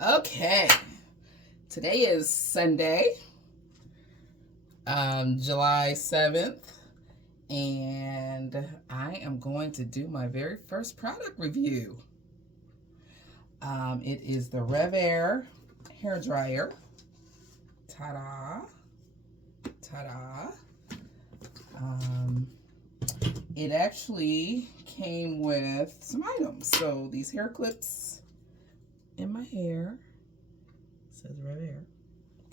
Okay, today is Sunday, July 7th, and I am going to do my very first product review. It is the RevAir hair dryer. Ta-da! Ta-da! Um, it actually came with some items. So these hair clips in my hair. It says RevAir.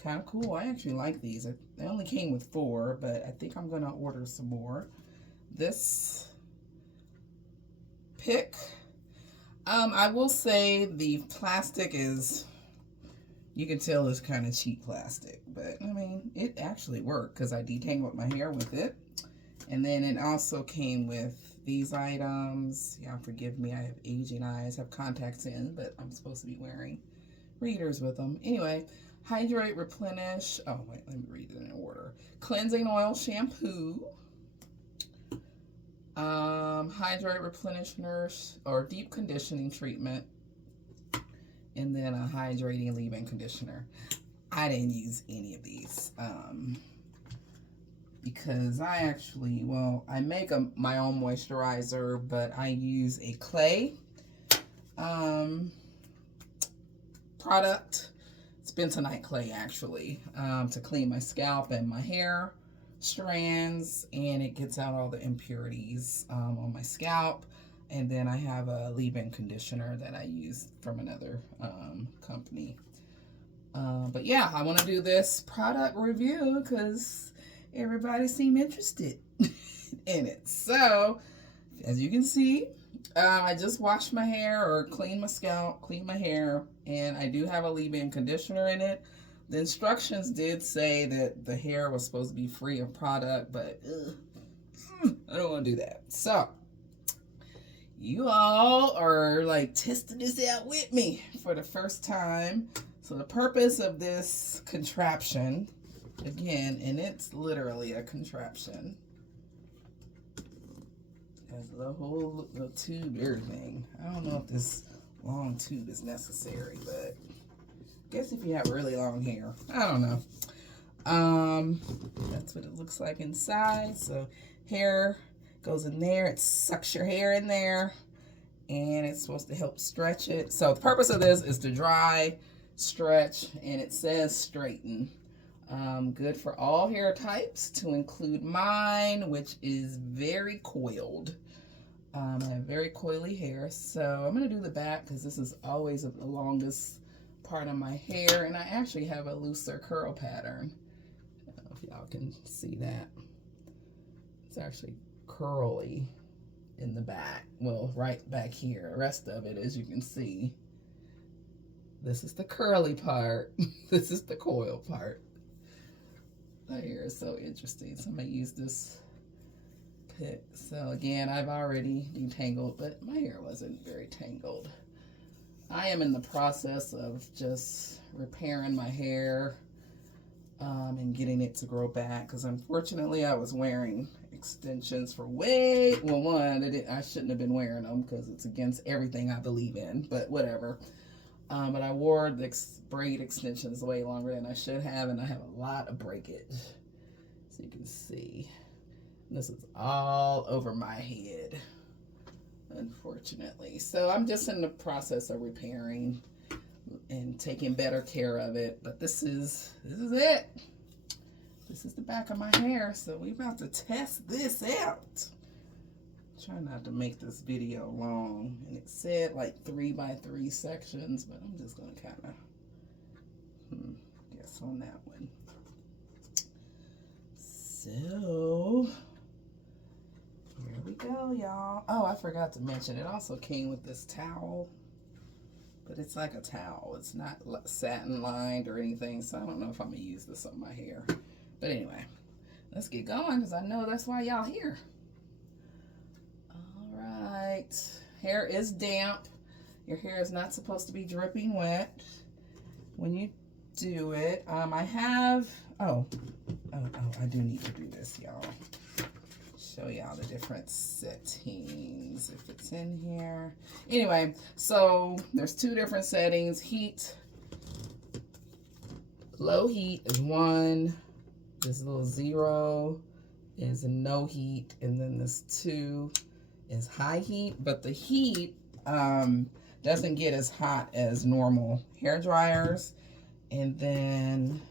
Kind of cool. I actually like these. They only came with 4, but I think I'm going to order some more. This pick, I will say the plastic is, you can tell it's kind of cheap plastic, but I mean, it actually worked because I detangled my hair with it. And then it also came with these items. Y'all forgive me, I have aging eyes, have contacts in, but I'm supposed to be wearing readers with them. Anyway, hydrate, replenish. Oh, wait, let me read it in order. Cleansing oil shampoo. Hydrate, replenish, nourish, or deep conditioning treatment. And then a hydrating leave-in conditioner. I didn't use any of these. Because I actually, I make my own moisturizer, but I use a clay product. It's bentonite clay, actually, to clean my scalp and my hair strands, and it gets out all the impurities on my scalp. And then I have a leave-in conditioner that I use from another company. But yeah, I want to do this product review because everybody seemed interested in it. So, as you can see, I just washed my hair or cleaned my scalp, cleaned my hair, and I do have a leave-in conditioner in it. The instructions did say that the hair was supposed to be free of product, but I don't want to do that. So, you all are like testing this out with me for the first time. So the purpose of this contraption, again, and it's literally a contraption, has the whole little tube, everything. I don't know if this long tube is necessary, but I guess if you have really long hair, I don't know. That's what it looks like inside. So hair goes in there, it sucks your hair in there, and it's supposed to help stretch it. So the purpose of this is to dry, stretch, and it says straighten. Good for all hair types, to include mine, which is very coiled. I have very coily hair, so I'm going to do the back because this is always the longest part of my hair, and I actually have a looser curl pattern. I don't know if y'all can see that. It's actually curly in the back, well, right back here. The rest of it, as you can see, this is the curly part. This is the coil part. My hair is so interesting. So I'm going to use this pick. So again, I've already detangled, but my hair wasn't very tangled. I am in the process of just repairing my hair and getting it to grow back, because unfortunately I was wearing extensions for I shouldn't have been wearing them because it's against everything I believe in, but whatever. But I wore the braid extensions way longer than I should have, and I have a lot of breakage. So you can see, this is all over my head, unfortunately. So I'm just in the process of repairing and taking better care of it. But this is it. This is the back of my hair. So we're about to test this out. Try not to make this video long, and it said like 3x3 sections, but I'm just gonna kind of guess on that one. So here we go, y'all. Oh, I forgot to mention, it also came with this towel, but it's like a towel. It's not satin lined or anything, so I don't know if I'm gonna use this on my hair. But anyway, let's get going, because I know that's why y'all here. Right, hair is damp. Your hair is not supposed to be dripping wet when you do it. I do need to do this, y'all. Show y'all the different settings if it's in here. Anyway, so there's 2 different settings: heat Low heat is 1. This little 0 is no heat. And then this 2 is high heat. But the heat doesn't get as hot as normal hair dryers. And then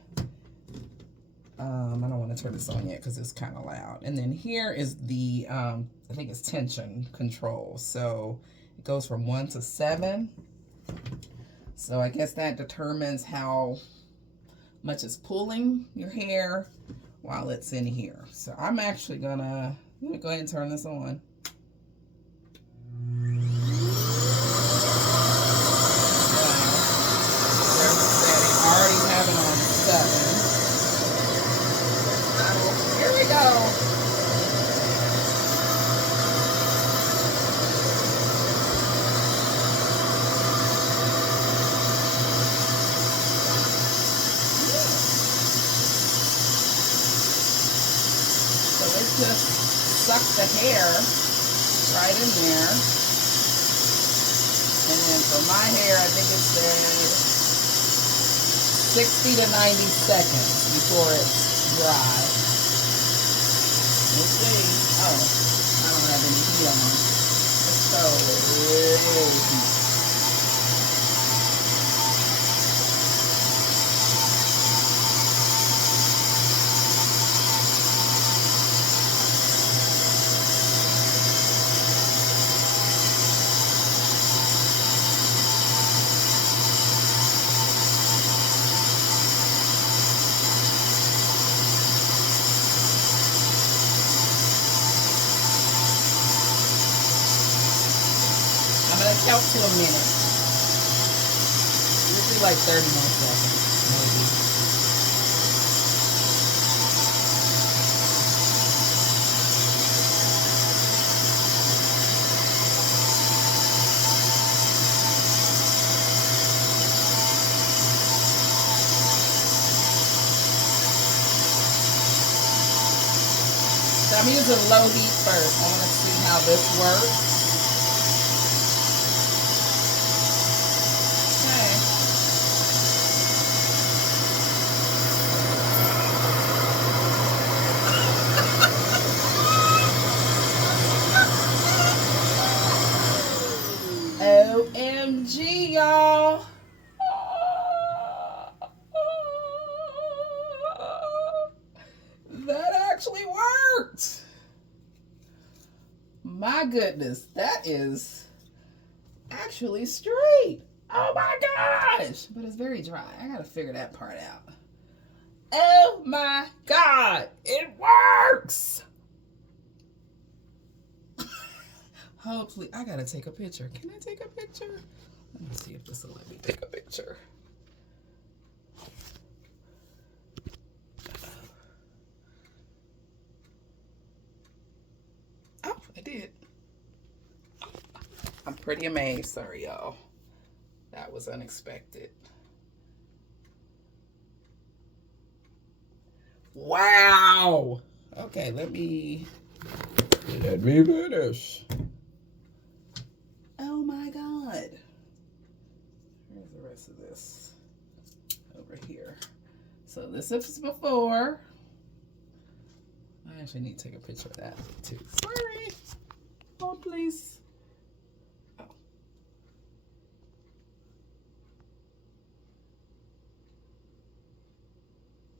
I don't want to turn this on yet because it's kind of loud. And then here is the I think it's tension control. So it goes from 1 to 7. So I guess that determines how much it's pulling your hair while it's in here. So I'm actually gonna go ahead and turn this on. Already have it on 7. Here we go. So it just sucks the hair right in there. And then for my hair, I think it said 60 to 90 seconds before it's dry. Let's see. Oh, I don't have any heat on. It's so low heat. Count to a minute. Usually like 30 more seconds, maybe. So I'm using low heat first. I want to see how this works. OMG, y'all. That actually worked. My goodness, that is actually straight. Oh my gosh. But it's very dry. I gotta figure that part out. Oh my God, it works. Hopefully, I gotta take a picture. Can I take a picture? Let me see if this will let me take a picture. Oh, I did. I'm pretty amazed. Sorry, y'all. That was unexpected. Wow. Okay, let me finish. Oh my God. Where's the rest of this? Over here. So this is before. I actually need to take a picture of that too. Sorry. Oh, please. Oh.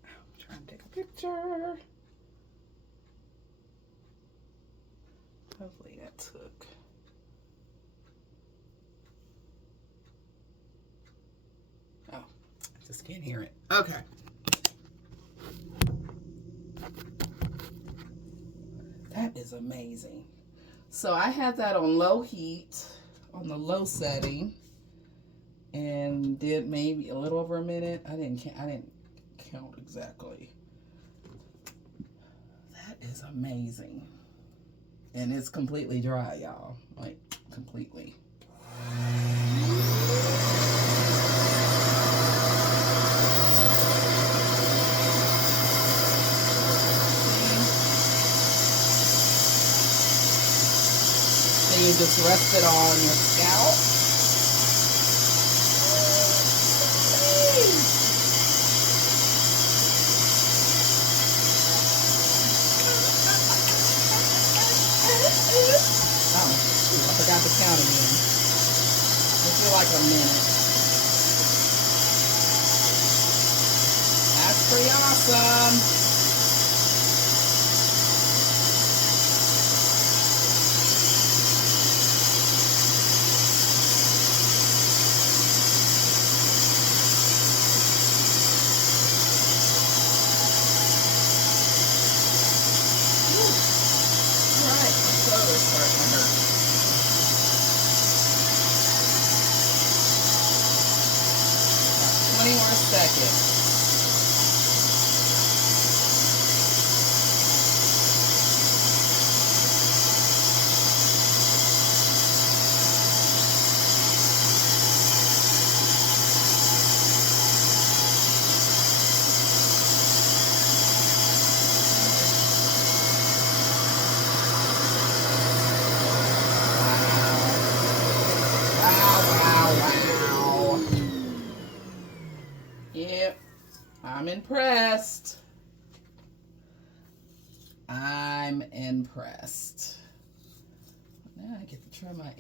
I'm trying to take a picture. Hopefully that took. Oh, I just can't hear it. Okay. That is amazing. So I had that on low heat, on the low setting, and did maybe a little over a minute. I didn't count exactly. That is amazing. And it's completely dry, y'all. Like, completely. So you just rest it on your scalp. awesome. Starting to hurt. 20 more seconds. Yep, I'm impressed. I'm impressed. Now I get to try my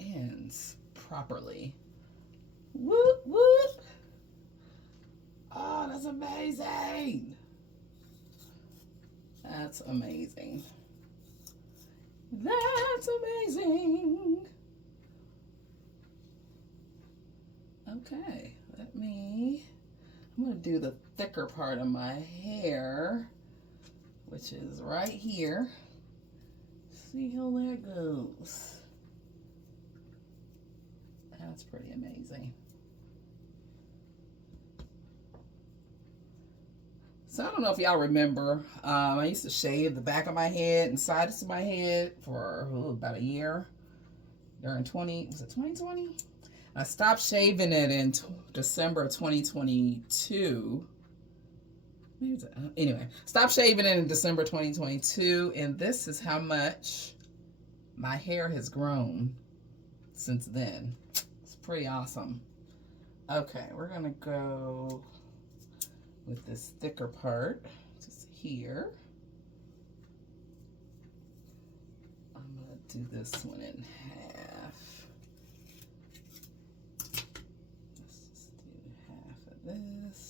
ends properly. Whoop, whoop. Oh, that's amazing. That's amazing. That's amazing. Okay, I'm going to do the thicker part of my hair, which is right here. See how that goes. That's pretty amazing. So I don't know if y'all remember, I used to shave the back of my head and sides of my head for about a year during was it 2020? I stopped shaving it in December of 2022. Anyway, stopped shaving it in December 2022, and this is how much my hair has grown since then. It's pretty awesome. Okay, we're gonna go with this thicker part, just here. I'm gonna do this one in half. Let's just do half of this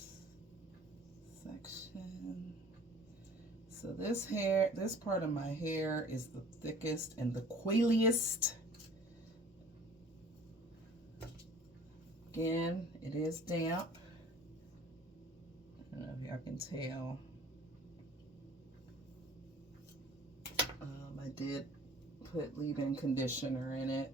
section. So this part of my hair is the thickest and the coiliest. Again, it is damp. I don't know if y'all can tell. I did put leave-in conditioner in it.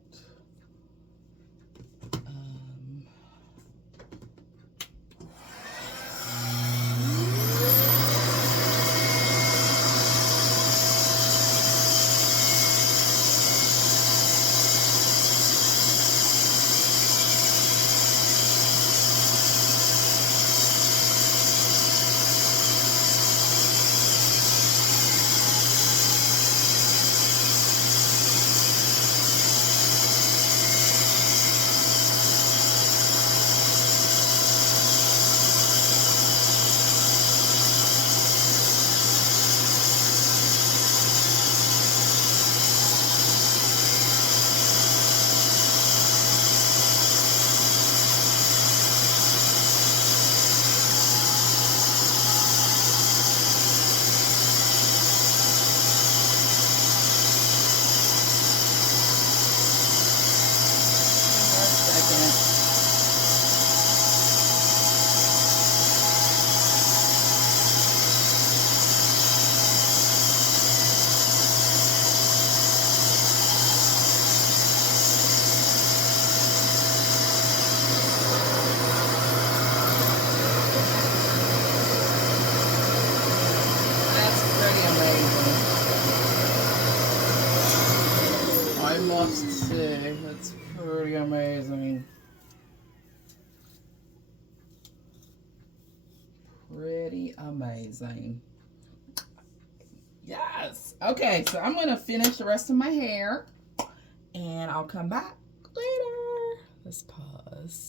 I must say, that's pretty amazing. Pretty amazing. Yes. Okay, so I'm going to finish the rest of my hair, and I'll come back later. Let's pause.